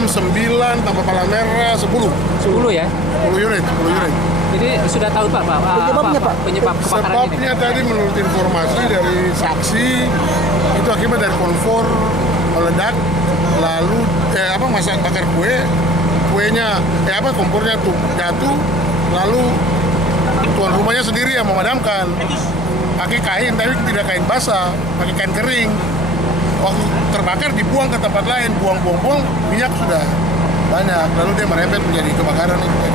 jam 9 tanpa palang merah 10 ya. 10 unit. Jadi sudah tahu Pak Penyebabnya, Pak? penyebab kebakaran ini? Sebabnya tadi menurut informasi dari saksi itu akibat dari kompor meledak, lalu masak bakar kuenya kompornya tuh jatuh, lalu tuan rumahnya sendiri yang memadamkan pakai kain, tapi tidak kain basah, pakai kain kering. Waktu terbakar dibuang ke tempat lain, buang minyak sudah banyak, lalu dia merembet menjadi kebakaran itu.